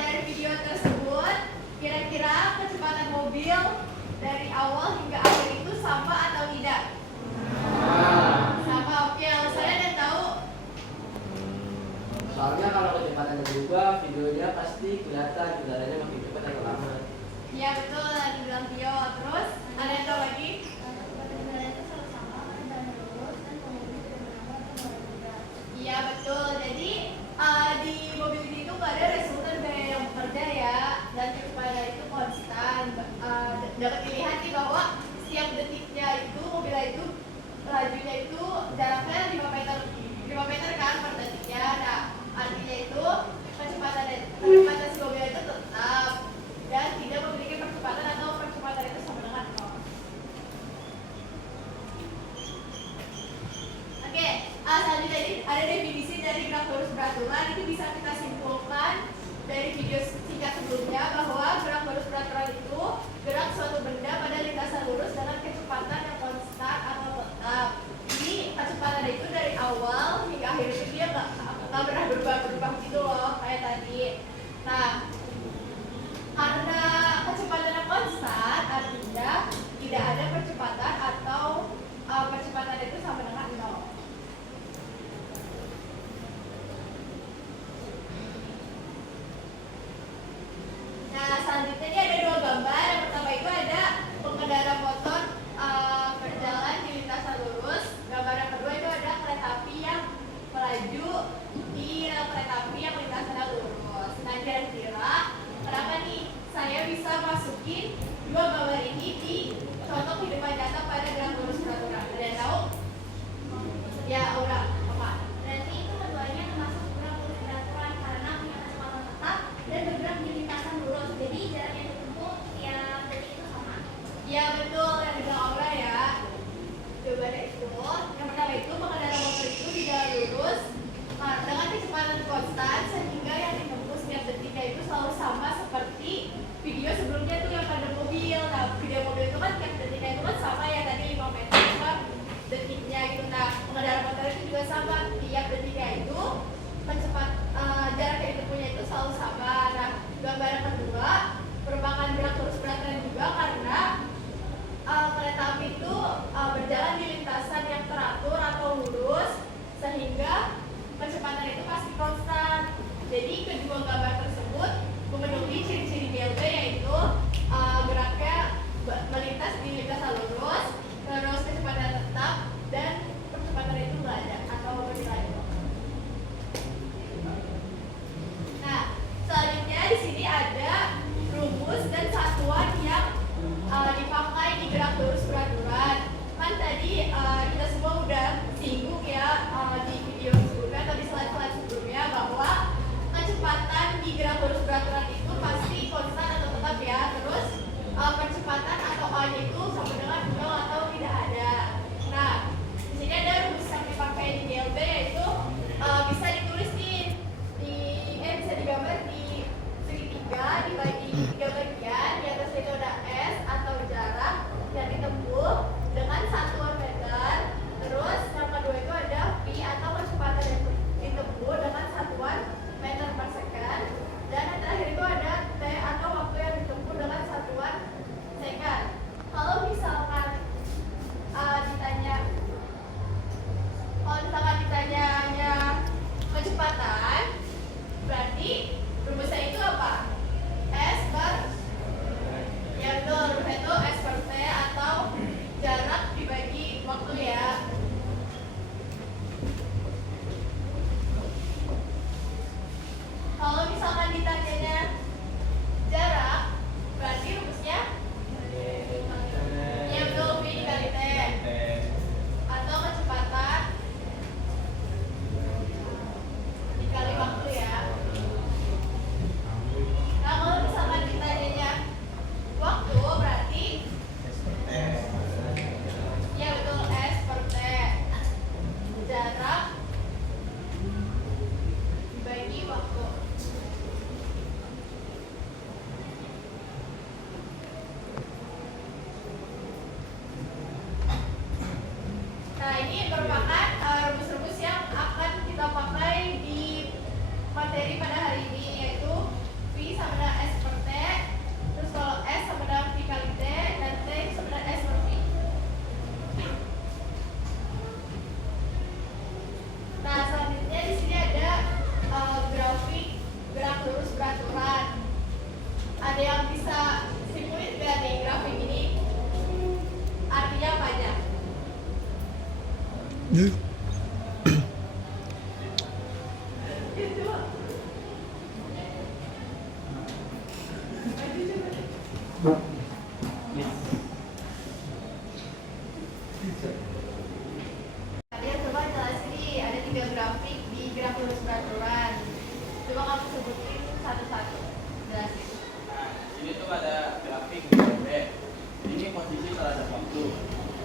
Dari video tersebut, kira-kira kecepatan mobil dari awal hingga akhir itu sama atau tidak? Sama. Oke, alasannya ada tahu? Soalnya kalau kecepatannya berubah, videonya pasti kelihatan kendaraannya makin cepat atau lama. Iya betul, tadi bilang Tio. Terus ada yang tahu lagi? Iya betul. Jadi di mobil ini tuh nggak ada resultan gaya yang bekerja ya, dan kecepatan itu konstan. Dapat dilihat nih bahwa setiap detiknya itu mobilnya itu lajunya itu jaraknya 5 meter kan per detiknya. Nah, artinya itu kecepatan si mobil itu tetap dan tidak memiliki percepatan atau percepatan itu sama dengan 0. Oke, selanjutnya ini ada definisi dari gerak lurus beraturan. Itu bisa kita simpulkan dari video singkat sebelumnya bahwa gerak lurus beraturan itu gerak suatu benda pada lintasan lurus dengan kecepatan yang konstan atau tetap. Jadi kecepatan itu dari awal hingga akhir itu dia nggak pernah berubah gitu loh kayak tadi. Nah, karena kecepatannya konstan artinya tidak ada percepatan atau percepatan itu sama dengan 0. Nah, selanjutnya ini ada dua gambar. Yang pertama itu ada pengendara motor berjalan di lintasan lurus. Gambar yang kedua itu ada kereta api yang melaju di rel kereta api yang lintasannya lurus. Nah, kira-kira kenapa nih saya bisa masukin dua gambar ini di contoh kehidupan nyata pada gerak lurus beraturan? Ada yang tahu? Ya, Aura. Apa? Berarti itu keduanya termasuk gerak lurus beraturan karena punya kecepatan tetap dan bergerak di lintasan lurus. Jadi jarak yang ditempuh tiap detik itu sama. Ya betul, yang dibilang Aura ya. Jawabannya itu, yang pertama itu pengendara motor itu di jalan lurus dengan kecepatan konstan sehingga yang ditempuh setiap detiknya itu selalu sama seperti video sebelumnya tuh yang pada mobil. Nah, video mobil itu kan tiap detiknya itu kan sama ya, tadi 5 meter per detiknya gitu. Nah, pengendara motor itu juga sama, tiap detiknya itu jarak yang ditempuhnya itu selalu sama. Nah, gambar yang kedua merupakan gerak lurus beraturan juga karena Kalian coba jelasin nih, ada 3 grafik di graf lurus peraturan. Coba kamu sebutin satu-satu. Jelasin. Nah, ini tuh ada grafik BB. Ini posisi terhadap waktu.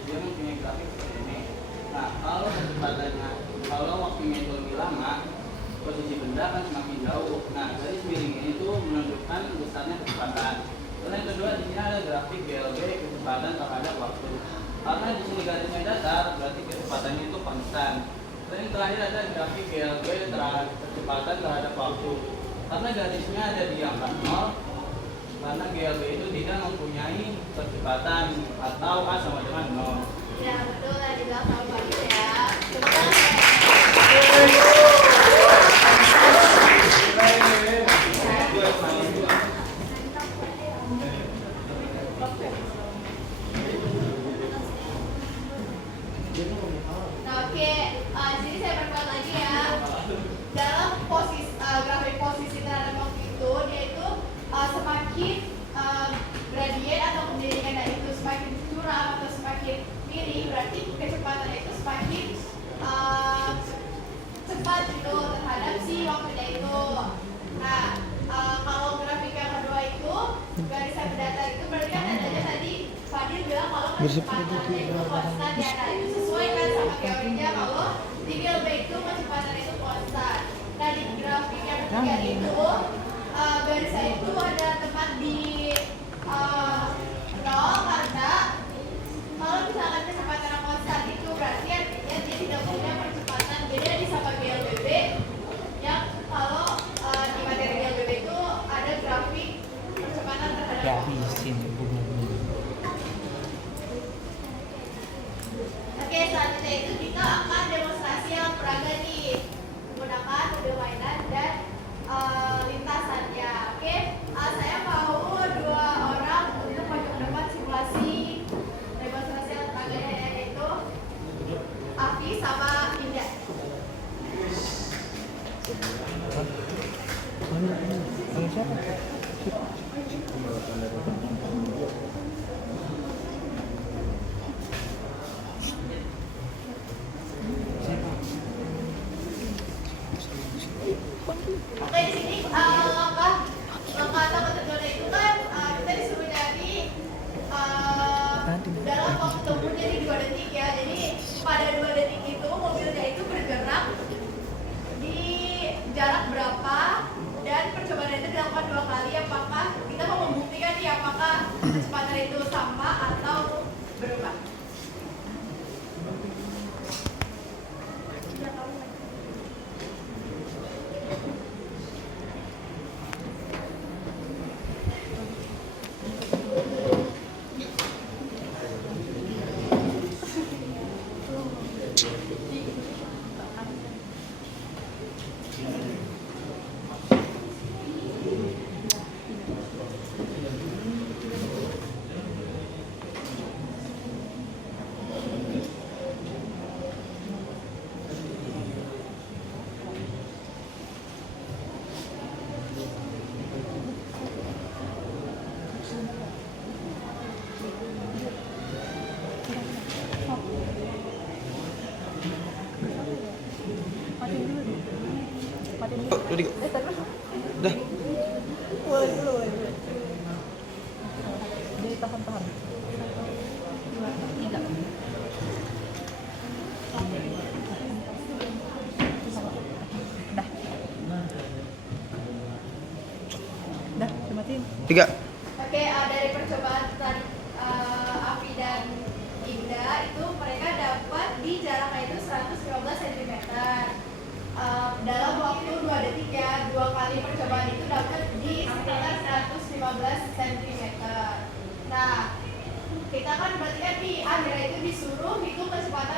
Dia mempunyai grafik seperti ini. Nah, kalau waktunya itu lebih lama, posisi benda akan semakin jauh. Nah, garis miring ini tuh menunjukkan besarnya kecepatan. Terus yang kedua, di sini ada grafik GLB kecepatan terhadap waktu. Karena di sini garisnya datar, berarti kecepatannya itu konstan. Dan yang terakhir ada grafik GLB terhadap kecepatan terhadap waktu. Karena garisnya ada di angka 0, karena GLB itu tidak mempunyai kecepatan atau A sama dengan 0. Ya, betul tadi bilang sama Fadil ya. Coba Nah, oke, sini saya perkuat lagi ya. Dalam posisi grafik posisi terhadap waktu itu, dia itu semakin gradien atau kemiringannya itu semakin curam atau semakin miring, berarti kecepatannya itu semakin cepat gitu terhadap si waktunya itu. Nah, kalau grafik yang kedua itu garisan datar itu berarti kan adanya tadi Fadil bilang kalau kecepatannya itu konstan ya. Nah, itu sesuai kan sama teorinya kalau di GLB itu kecepatan itu konstan. Nah, di grafik yang ketiga itu garisan itu ada tempat di 0 karena kalau misalkan kecepatan konstan itu berarti artinya dia tidak punya percepatan beda di sama GLBB yang kalau di materi GLBB itu ada grafik percepatan terhadap waktu. Oke, selanjutnya itu kita akan demonstrasi yang peraga nih menggunakan model mainan dan lintasannya. Oke, saya mau 2 orang untuk maju ke depan simulasi demonstrasi yang peraganya yaitu Afi sama Indah. Oke, di sini langkah atau ketentuannya itu kan kita disuruh nyari dalam waktu tempuh jadi 2 detik ya. Jadi pada 2 detik itu mobilnya itu bergerak di jarak berapa dan percobaan itu dilakukan 2 kali. Apakah kita mau membuktikan nih apakah kecepatan itu sama atau berubah? Dah. Ditahan-tahan. Tiga. Dah. Dah, dimatiin. 3. Oke, dari percobaan tadi Afi dan Indah itu mereka dapat di jaraknya itu 115 cm. Dalam waktu 2 detik ya, 2 kali percobaan itu dapat di sekitar 115 cm. Nah, kita kan berarti kan di akhirnya itu disuruh hitung kecepatan